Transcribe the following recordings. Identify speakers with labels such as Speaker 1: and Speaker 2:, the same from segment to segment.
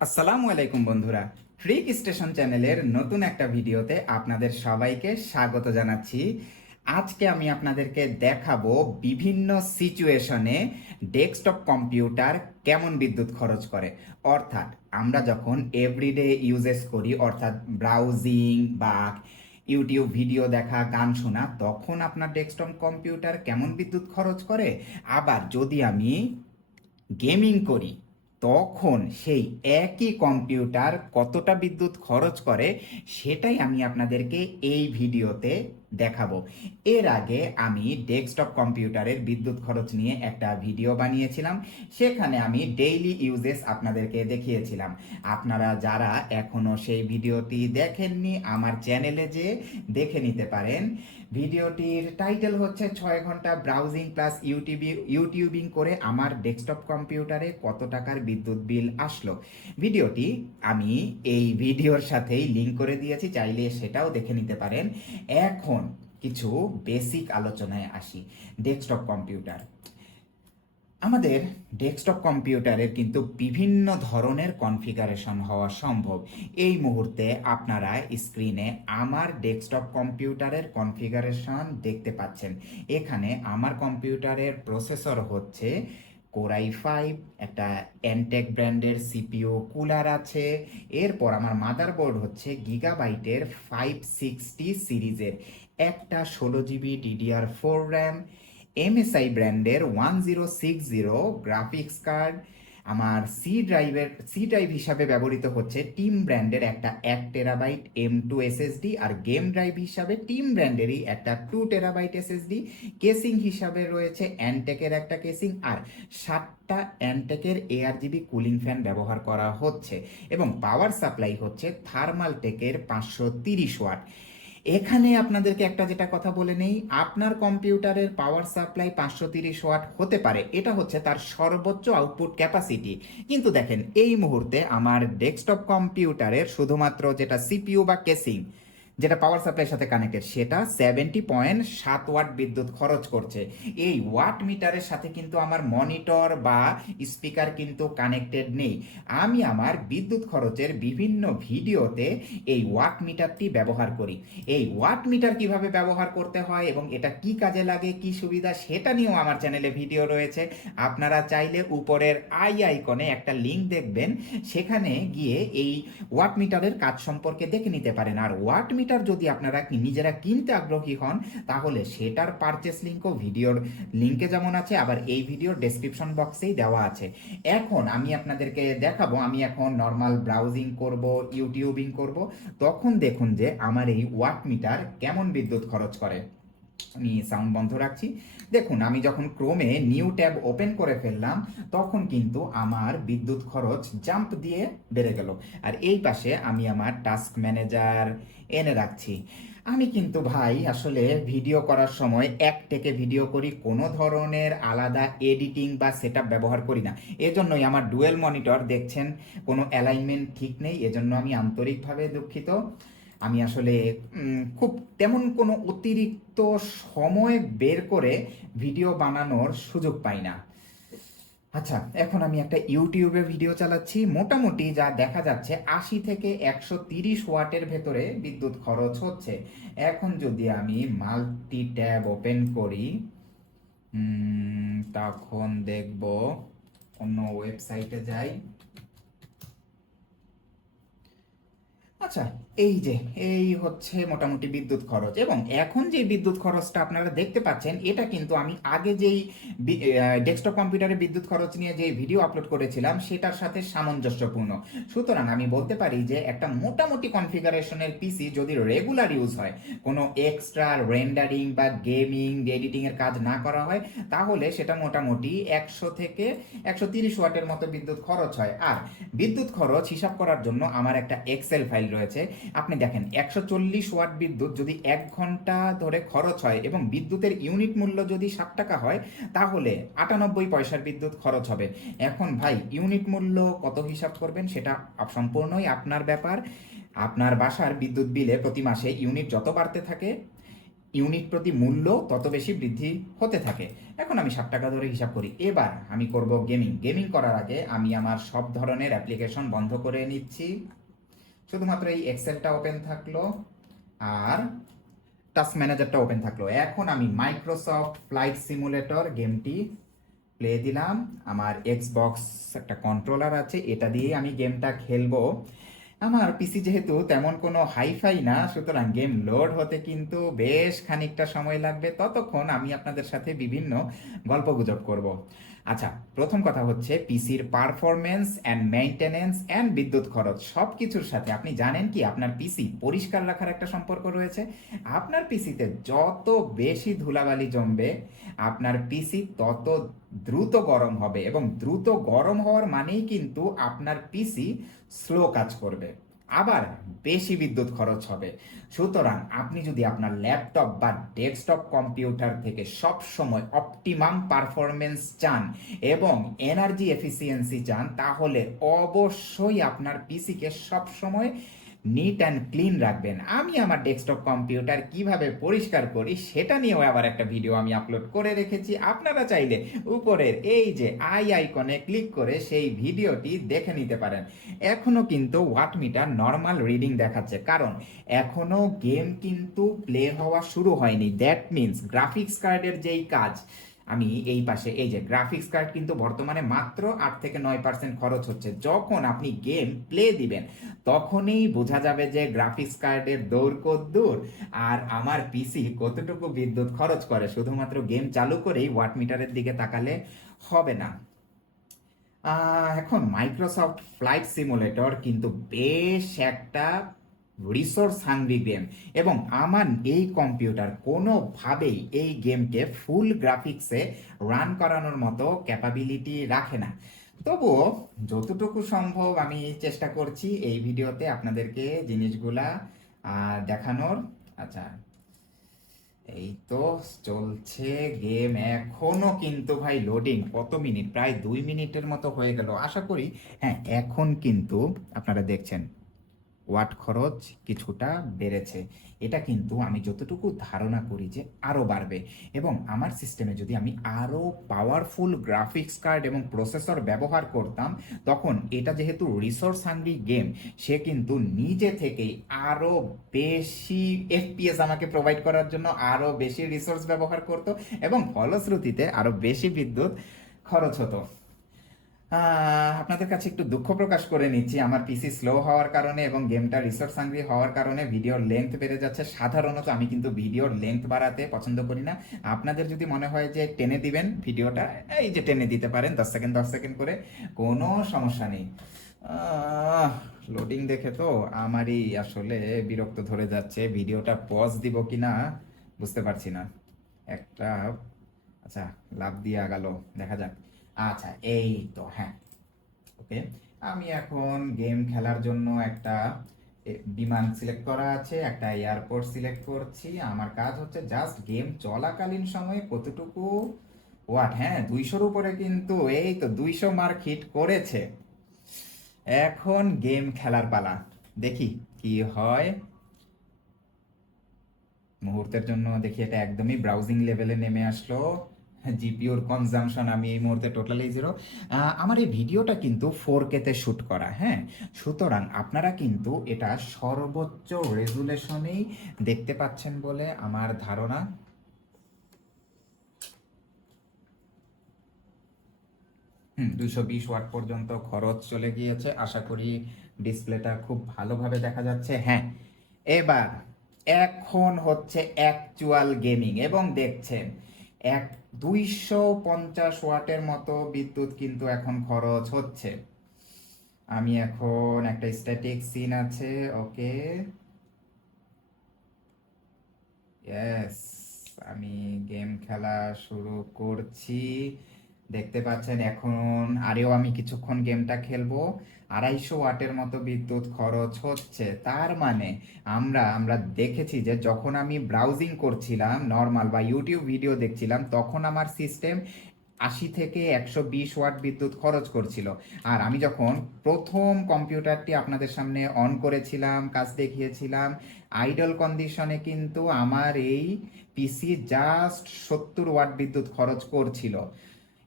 Speaker 1: আসসালামু আলাইকুম বন্ধুরা। ট্রিক স্টেশন চ্যানেলের নতুন একটা ভিডিওতে আপনাদের সবাইকে স্বাগত জানাচ্ছি। আজকে আমি আপনাদেরকে দেখাবো বিভিন্ন সিচুয়েশনে ডেস্কটপ কম্পিউটার কেমন বিদ্যুৎ খরচ করে। অর্থাৎ আমরা যখন এভরিডে ইউজেস করি, অর্থাৎ ব্রাউজিং বা ইউটিউব ভিডিও দেখা, গান শোনা, তখন আপনার ডেস্কটপ কম্পিউটার কেমন বিদ্যুৎ খরচ করে? আবার যদি আমি গেমিং করি তখন সেই একই কম্পিউটার কতটা বিদ্যুৎ খরচ করে সেটাই আমি আপনাদেরকে এই ভিডিওতে দেখাবো। এর আগে আমি ডেস্কটপ কম্পিউটারের বিদ্যুৎ খরচ নিয়ে একটা ভিডিও বানিয়েছিলাম। সেখানে আমি ডেইলি ইউজেস আপনাদেরকে দেখিয়েছিলাম। আপনারা যারা এখনও সেই ভিডিওটি দেখেননি, আমার চ্যানেলে যে দেখে নিতে পারেন। ভিডিওটির টাইটেল হচ্ছে ছয় ঘণ্টা ব্রাউজিং প্লাস ইউটিউবি ইউটিউবিং করে আমার ডেস্কটপ কম্পিউটারে কত টাকার বিদ্যুৎ বিল আসলো। ভিডিওটি আমি এই ভিডিওর সাথেই লিঙ্ক করে দিয়েছি, চাইলে সেটাও দেখে নিতে পারেন। এখন কিছু বেসিক আলোচনায় আসি ডেস্কটপ কম্পিউটার আমাদের ডেস্কটপ কম্পিউটারের কিন্তু বিভিন্ন ধরনের কনফিগারেশন হওয়া সম্ভব। এই মুহূর্তে আপনারা স্ক্রিনে আমার ডেস্কটপ কম্পিউটারের কনফিগারেশন দেখতে পাচ্ছেন। এখানে আমার কম্পিউটারের প্রসেসর হচ্ছে কোরাই ফাইভ একটা এনটেক ব্র্যান্ডের সিপিও কুলার আছে। এরপর আমার মাদারবোর্ড হচ্ছে গিগাবাইটের ফাইভ সিক্সটি সিরিজের একটা ষোলো GB DDR four RAM MSI ব্র্যান্ডের one zero six zero graphics card আমার সি ড্রাইভের সি ড্রাইভ হিসাবে ব্যবহৃত হচ্ছে টিম ব্র্যান্ডের একটা এক টেরাবাইট এম টু এসএসডি আর গেম ড্রাইভ হিসাবে টিম ব্র্যান্ডেরই একটা টু টেরাবাইট এসএসডি কেসিং হিসাবে রয়েছে অ্যানটেকের একটা কেসিং আর সাতটা অ্যানটেকের এআরজিবি কুলিং ফ্যান ব্যবহার করা হচ্ছে। এবং পাওয়ার সাপ্লাই হচ্ছে থার্মাল টেকের পাঁচশো তিরিশ ওয়াট এখানে আপনাদেরকে একটা যেটা কথা বলে নেই, আপনার কম্পিউটারের পাওয়ার সাপ্লাই পাঁচশো তিরিশ ওয়াট হতে পারে। এটা হচ্ছে তার সর্বোচ্চ আউটপুট ক্যাপাসিটি কিন্তু দেখেন, এই মুহূর্তে আমার ডেস্কটপ কম্পিউটারের শুধুমাত্র যেটা সিপিইউ বা কেসিং যেটা পাওয়ার সাপ্লাইয়ের সাথে কানেক্টেড সেটা সেভেন্টি পয়েন্ট সাত ওয়াট বিদ্যুৎ খরচ করছে। এই ওয়াট মিটারের সাথে কিন্তু আমার মনিটর বা স্পিকার কিন্তু কানেক্টেড নেই। আমি আমার বিদ্যুৎ খরচের বিভিন্ন ভিডিওতে এই ওয়াট মিটারটি ব্যবহার করি। এই ওয়াট মিটার কীভাবে ব্যবহার করতে হয় এবং এটা কি কাজে লাগে, কি সুবিধা, সেটা নিয়েও আমার চ্যানেলে ভিডিও রয়েছে। আপনারা চাইলে উপরের আই আইকনে একটা লিঙ্ক দেখবেন। সেখানে গিয়ে এই ওয়াট মিটারের কাজ সম্পর্কে দেখে নিতে পারেন। আর ওয়াট মিটার যদি আপনারা নিজেরা কিনতে আগ্রহী হন, তাহলে সেটার পারচেস লিঙ্কও ভিডিওর লিঙ্কে যেমন আছে, আবার এই ভিডিওর ডেসক্রিপশন বক্সেই দেওয়া আছে। এখন আমি আপনাদেরকে দেখাবো, আমি এখন নর্মাল ব্রাউজিং করব ইউটিউবিং করব, তখন দেখুন যে আমার এই ওয়াট মিটার কেমন বিদ্যুৎ খরচ করে। আমি সাউন্ড বন্ধ রাখছি। দেখুন, আমি যখন ক্রোমে নিউ ট্যাব ওপেন করে ফেললাম, তখন কিন্তু আমার বিদ্যুৎ খরচ জাম্প দিয়ে বেড়ে গেল। আর এই পাশে আমি আমার টাস্ক ম্যানেজার এনে রাখছি। আমি কিন্তু ভাই, আসলে ভিডিও করার সময় এক থেকে ভিডিও করি, কোনো ধরনের আলাদা এডিটিং বা সেট ব্যবহার করি না। এজন্যই আমার ডুয়েল মনিটর দেখছেন, কোনো অ্যালাইনমেন্ট ঠিক নেই, এজন্য আমি আন্তরিকভাবে দুঃখিত। আমি আসলে খুব তেমন কোনো অতিরিক্ত সময় বের করে ভিডিও বানানোর সুযোগ পাই না। আচ্ছা এখন আমি একটা ইউটিউবে ভিডিও চালাচ্ছি। মোটামুটি যা দেখা যাচ্ছে, আশি থেকে একশো তিরিশ ওয়াটের ভেতরে বিদ্যুৎ খরচ হচ্ছে। এখন যদি আমি মাল্টি ট্যাব ওপেন করি তখন দেখব অন্য ওয়েবসাইটে যাই। আচ্ছা এই যে, এই হচ্ছে মোটামুটি বিদ্যুৎ খরচ এবং এখন যে বিদ্যুৎ খরচটা আপনারা দেখতে পাচ্ছেন, এটা কিন্তু আমি আগে যেই ডেস্কটপ কম্পিউটারে বিদ্যুৎ খরচ নিয়ে যে ভিডিও আপলোড করেছিলাম, সেটার সাথে সামঞ্জস্যপূর্ণ। সুতরাং আমি বলতে পারি যে, একটা মোটামুটি কনফিগারেশনের পিসি যদি রেগুলার ইউজ হয়, কোনো এক্সট্রা রেন্ডারিং বা গেমিং, এডিটিং এর কাজ না করা হয়, তাহলে সেটা মোটামুটি একশো থেকে একশো তিরিশ ওয়াটের মতো বিদ্যুৎ খরচ হয়। আর বিদ্যুৎ খরচ হিসাব করার জন্য আমার একটা এক্সেল ফাইল রয়েছে। আপনি দেখেন, একশো চল্লিশ ওয়াট বিদ্যুৎ যদি এক ঘণ্টা ধরে খরচ হয় এবং বিদ্যুতের ইউনিট মূল্য যদি ষাট টাকা হয়, তাহলে আটানব্বই পয়সার বিদ্যুৎ খরচ হবে। এখন ভাই, ইউনিট মূল্য কত হিসাব করবেন সেটা সম্পূর্ণই আপনার ব্যাপার। আপনার বাসার বিদ্যুৎ বিলে প্রতি মাসে ইউনিট যত বাড়তে থাকে, ইউনিট প্রতি মূল্য তত বেশি বৃদ্ধি হতে থাকে। এখন আমি ষাট টাকা ধরে হিসাব করি। এবার আমি করব গেমিং। গেমিং করার আগে আমি আমার সব ধরনের অ্যাপ্লিকেশন বন্ধ করে নিচ্ছি। শুধুমাত্র এই এক্সেলটা ওপেন থাকল আর টাস্ক ম্যানেজারটা ওপেন থাকল। এখন আমি মাইক্রোসফট ফ্লাইট সিমুলেটর গেমটি প্লে দিলাম। আমার এক্স বক্স একটা কন্ট্রোলার আছে, এটা দিয়ে আমি গেমটা খেলব। আমার পিসি যেহেতু তেমন কোনো হাইফাই না, সুতরাং গেম লোড হতে কিন্তু বেশ খানিকটা সময় লাগবে। ততক্ষণ আমি আপনাদের সাথে বিভিন্ন গল্পগুজব করব। আচ্ছা প্রথম কথা হচ্ছে পিসির পারফরমেন্স অ্যান্ড মেইনটেনেন্স অ্যান্ড বিদ্যুৎ খরচ সব কিছুর সাথে আপনি জানেন কি আপনার পিসি পরিষ্কার রাখার একটা সম্পর্ক রয়েছে। আপনার পিসিতে যত বেশি ধুলাবালি জমবে, আপনার পিসি তত দ্রুত গরম হবে এবং দ্রুত গরম হওয়ার মানেই কিন্তু আপনার পিসি স্লো কাজ করবে। আবার বেশি বিদ্যুৎ খরচ হবে। সুতরাং আপনি যদি আপনার ল্যাপটপ বা ডেস্কটপ কম্পিউটার থেকে সব সময় অপটিমাম পারফরমেন্স চান এবং এনার্জি এফিসিয়েন্সি চান, তাহলে অবশ্যই আপনার পিসিকে সব সময় নিট অ্যান্ড ক্লিন রাখবেন। আমি আমার ডেস্কটপ কম্পিউটার কীভাবে পরিষ্কার করি, সেটা নিয়েও আবার একটা ভিডিও আমি আপলোড করে রেখেছি। আপনারা চাইলে উপরের এই যে আই আইকনে ক্লিক করে সেই ভিডিওটি দেখে নিতে পারেন। এখনও কিন্তু ওয়াট মিটার নর্মাল রিডিং দেখাচ্ছে। কারণ এখনও গেম কিন্তু প্লে হওয়া শুরু হয়নি। দ্যাট মিনস গ্রাফিক্স কার্ডের যেই কাজ আমি এই পাশে, এই যে গ্রাফিক্স কার্ড কিন্তু বর্তমানে মাত্র আট থেকে নয় পার্সেন্ট খরচ হচ্ছে। যখন আপনি গেম প্লে দিবেন, তখনই বোঝা যাবে যে গ্রাফিক্স কার্ডের দৌড় কদ্দূর আর আমার পিসি কতটুকু বিদ্যুৎ খরচ করে। শুধুমাত্র গেম চালু করেই ওয়াট মিটারের দিকে তাকালে হবে না। এখন মাইক্রোসফট ফ্লাইট সিমুলেটর কিন্তু বেশ একটা রিসোর্স হাংরি গেম এবং আমার এই কম্পিউটার কোনোভাবেই এই গেমকে ফুল গ্রাফিক্সে রান করানোর মতো ক্যাপাবিলিটি রাখে না। তবুও যতটুকু সম্ভব আমি চেষ্টা করছি এই ভিডিওতে আপনাদেরকে জিনিসগুলা দেখানোর। আচ্ছা এই তো চলছে গেম এখনও কিন্তু ভাই লোডিং কত মিনিট? প্রায় দুই মিনিটের মতো হয়ে গেল। আশা করি হ্যাঁ এখন কিন্তু আপনারা দেখছেন। ওয়াট খরচ কিছুটা বেড়েছে। এটা কিন্তু আমি যতটুকু ধারণা করি যে আরও বাড়বে। এবং আমার সিস্টেমে যদি আমি আরও পাওয়ারফুল গ্রাফিক্স কার্ড এবং প্রসেসর ব্যবহার করতাম, তখন এটা যেহেতু রিসোর্স হাঙ্গি গেম সে কিন্তু নিজে থেকেই আরও বেশি এফপিএস আমাকে প্রোভাইড করার জন্য আরও বেশি রিসোর্স ব্যবহার করতো এবং ফলশ্রুতিতে আরও বেশি বিদ্যুৎ খরচ হতো। আপনাদের কাছে একটু দুঃখ প্রকাশ করে নিচ্ছি। আমার পিসি স্লো হওয়ার কারণে এবং গেমটা রিসোর্স হাঙ্গরি হওয়ার কারণে ভিডিওর লেন্থ বেড়ে যাচ্ছে। সাধারণত আমি কিন্তু ভিডিওর লেন্থ বাড়াতে পছন্দ করি না। আপনাদের যদি মনে হয় যে টেনে দিবেন ভিডিওটা এই যে টেনে দিতে পারেন, দশ সেকেন্ড দশ সেকেন্ড করে, কোনো সমস্যা নেই। লোডিং দেখে তো আমারই আসলে বিরক্ত ধরে যাচ্ছে। ভিডিওটা পজ দিব কিনা বুঝতে পারছি না। একটা আচ্ছা লাভ দিয়ে গেল দেখা যাক। আচ্ছা এই তো হ্যাঁ। ওকে আমি এখন গেম খেলার জন্য একটা বিমান সিলেক্ট করা আছে, একটা এয়ারপোর্ট সিলেক্ট করছি। আমার কাজ হচ্ছে জাস্ট গেম চলাকালীন সময়ে কতটুকু ওয়াট হ্যাঁ দুইশোর উপরে কিন্তু, এই তো দুইশো মার্ক হিট করেছে। এখন গেম খেলার পালা, দেখি কি হয়। মুহূর্তের জন্য দেখি, এটা একদমই ব্রাউজিং লেভেলে নেমে আসলো। জিপিওর কনজামশন আমি এই মুহূর্তে টোটালি জিরো আমার এই ভিডিওটা কিন্তু ফোর কেতে শ্যুট করা হ্যাঁ? সুতরাং আপনারা কিন্তু এটা সর্বোচ্চ রেজুলেশনেই দেখতে পাচ্ছেন বলে আমার ধারণা। দুইশো বিশ ওয়াট পর্যন্ত খরচ চলে গিয়েছে। আশা করি ডিসপ্লেটা খুব ভালোভাবে দেখা যাচ্ছে। হ্যাঁ এবার এখন হচ্ছে অ্যাকচুয়াল গেমিং এবং দেখছেন এক দুইশো পঞ্চাশ ওয়াটের মতো বিদ্যুৎ কিন্তু এখন খরচ হচ্ছে। আমি এখন একটা স্ট্যাটিক সিন আছে ওকে ইয়েস আমি গেম খেলা শুরু করছি। দেখতে পাচ্ছেন এখন, আরেও আমি কিছুক্ষণ গেমটা খেলব। আড়াইশো ওয়াটের মতো বিদ্যুৎ খরচ হচ্ছে। তার মানে আমরা আমরা দেখেছি যে যখন আমি ব্রাউজিং করছিলাম নর্মাল বা ইউটিউব ভিডিও দেখছিলাম, তখন আমার সিস্টেম আশি থেকে একশো বিশ ওয়াট বিদ্যুৎ খরচ করছিল। আর আমি যখন প্রথম কম্পিউটারটি আপনাদের সামনে অন করেছিলাম, কাজ দেখিয়েছিলাম আইডল কন্ডিশনে কিন্তু আমার এই পিসি জাস্ট সত্তর ওয়াট বিদ্যুৎ খরচ করছিল।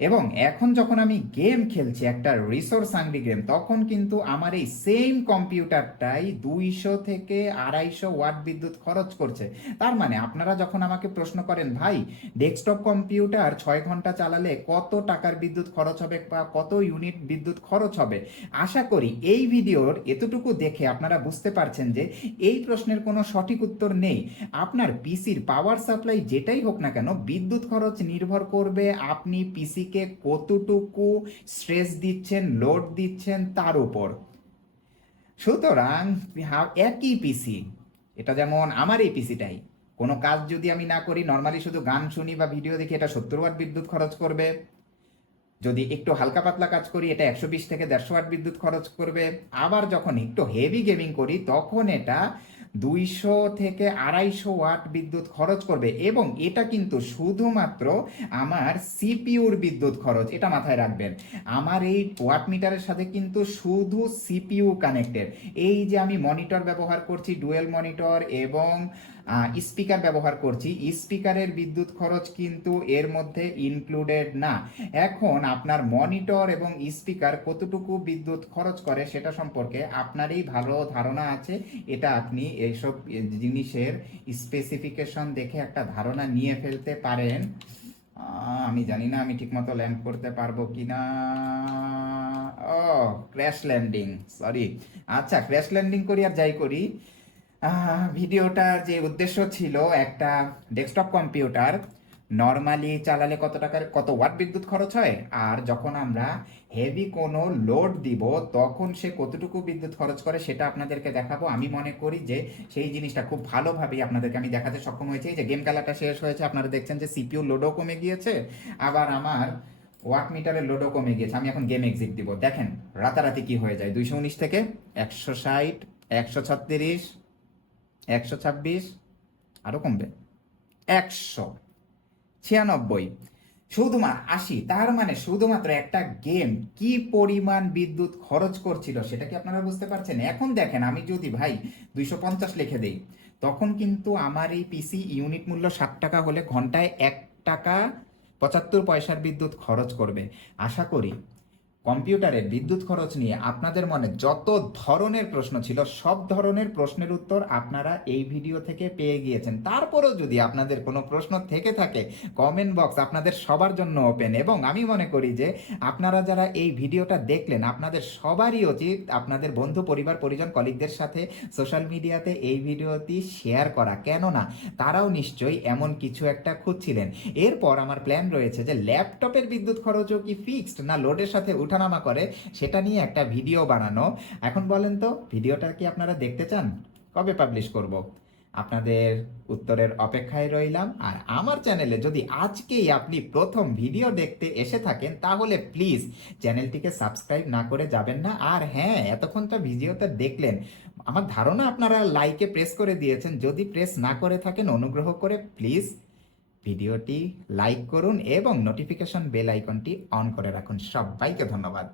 Speaker 1: এবং এখন যখন আমি গেম খেলছি, একটা রিসোর্স হাংরি গেম তখন কিন্তু আমার এই সেম কম্পিউটারটাই দুইশো থেকে আড়াইশো ওয়াট বিদ্যুৎ খরচ করছে। তার মানে আপনারা যখন আমাকে প্রশ্ন করেন, ভাই ডেস্কটপ কম্পিউটার ছয় ঘণ্টা চালালে কত টাকার বিদ্যুৎ খরচ হবে বা কত ইউনিট বিদ্যুৎ খরচ হবে? আশা করি এই ভিডিওর এতটুকু দেখে আপনারা বুঝতে পারছেন যে এই প্রশ্নের কোনো সঠিক উত্তর নেই। আপনার পিসির পাওয়ার সাপ্লাই যেটাই হোক না কেন, বিদ্যুৎ খরচ নির্ভর করবে আপনি পিসিকে কতটুকু স্ট্রেস দিচ্ছেন লোড দিচ্ছেন তার উপর। সুতরাং একই পিসি এটা যেমন আমার এই পিসিটাই কোনো কাজ যদি আমি না করি নর্মালি শুধু গান শুনি বা ভিডিও দেখি, এটা সত্তর ওয়াট বিদ্যুৎ খরচ করবে। যদি একটু হালকা পাতলা কাজ করি, এটা একশো বিশ থেকে দেড়শো ওয়াট বিদ্যুৎ খরচ করবে। আবার যখন একটু হেভি গেমিং করি, তখন এটা দুইশো থেকে আড়াইশো ওয়াট বিদ্যুৎ খরচ করবে এবং এটা কিন্তু শুধুমাত্র আমার সিপিউর বিদ্যুৎ খরচ, এটা মাথায় রাখবেন। আমার এই ওয়াট মিটারের সাথে কিন্তু শুধু সিপিউ কানেক্টেড এই যে আমি মনিটর ব্যবহার করছি ডুয়েল মনিটর এবং স্পিকার ব্যবহার করছি। স্পিকারের বিদ্যুৎ খরচ কিন্তু এর মধ্যে ইনক্লুডেড না। এখন আপনার মনিটর এবং স্পিকার কতটুকু বিদ্যুৎ খরচ করে সেটা সম্পর্কে আপনারই ভালো ধারণা আছে। এটা আপনি এইসব জিনিসের স্পেসিফিকেশন দেখে একটা ধারণা নিয়ে ফেলতে পারেন। আমি জানি না আমি ঠিকমতো ল্যান্ড করতে পারব কিনা। ও ক্র্যাশ ল্যান্ডিং সরি আচ্ছা ক্র্যাশ ল্যান্ডিং করি আর যাই করি। ভিডিওটার যে উদ্দেশ্য ছিল একটা ডেস্কটপ কম্পিউটার নর্মালি চালালে কত টাকার, কত ওয়াট বিদ্যুৎ খরচ হয়? আর যখন আমরা হেভি কোনো লোড দিব, তখন সে কতটুকু বিদ্যুৎ খরচ করে সেটা আপনাদেরকে দেখাবো। আমি মনে করি যে সেই জিনিসটা খুব ভালোভাবেই আপনাদেরকে আমি দেখাতে সক্ষম হয়েছি। যে গেম খেলাটা শেষ হয়েছে, আপনারা দেখছেন যে সিপিউ লোডও কমে গিয়েছে, আবার আমার ওয়াট মিটারের লোডও কমে গিয়েছে। আমি এখন গেম এক্সিট দিব। দেখেন, রাতারাতি কি হয়ে যায়? দুইশো উনিশ থেকে একশো ষাট, একশো ছত্রিশ একশো ছাব্বিশ আরও কমবে, একশো। ছিয়ানব্বই শুধুমাত্র আশি, তার মানে শুধুমাত্র একটা গেম কি পরিমাণ বিদ্যুৎ খরচ করছিল সেটা কি আপনারা বুঝতে পারছেন? এখন দেখেন, আমি যদি ভাই দুইশো পঞ্চাশ লিখে দেই, তখন কিন্তু আমার এই পিসি ইউনিট মূল্য ষাট টাকা হলে ঘন্টায় এক টাকা পঁচাত্তর পয়সার বিদ্যুৎ খরচ করবে। আশা করি কম্পিউটারের বিদ্যুৎ খরচ নিয়ে আপনাদের মনে যত ধরনের প্রশ্ন ছিল, সব ধরনের প্রশ্নের উত্তর আপনারা এই ভিডিও থেকে পেয়ে গিয়েছেন। তারপরেও যদি আপনাদের কোনো প্রশ্ন থেকে থাকে কমেন্ট বক্স আপনাদের সবার জন্য ওপেন এবং আমি মনে করি যে, আপনারা যারা এই ভিডিওটা দেখলেন, আপনাদের সবারই উচিত আপনাদের বন্ধু, পরিবার, পরিজন কলিগদের সাথে সোশ্যাল মিডিয়াতে এই ভিডিওটি শেয়ার করা। কেননা, তারাও নিশ্চয়ই এমন কিছু একটা খুঁজছিলেন। এরপর আমার প্ল্যান রয়েছে যে ল্যাপটপের বিদ্যুৎ খরচও কি ফিক্সড না লোডের সাথে উঠানামা করে সেটা নিয়ে একটা ভিডিও বানানো। এখন বলেন তো ভিডিওটা কি আপনারা দেখতে চান? কবে পাবলিশ করব? আপনাদের উত্তরের অপেক্ষায় রইলাম। আর আমার চ্যানেলে যদি আজকেই আপনি প্রথম ভিডিও দেখতে এসে থাকেন, তাহলে প্লিজ চ্যানেলটিকে সাবস্ক্রাইব না করে যাবেন না। আর হ্যাঁ এতক্ষণ তো ভিডিওটা দেখলেন। আমার ধারণা আপনারা লাইকে প্রেস করে দিয়েছেন। যদি প্রেস না করে থাকেন, অনুগ্রহ করে প্লিজ ভিডিওটি লাইক করুন এবং নোটিফিকেশন বেল আইকনটি অন করে রাখুন। সবাইকে ধন্যবাদ।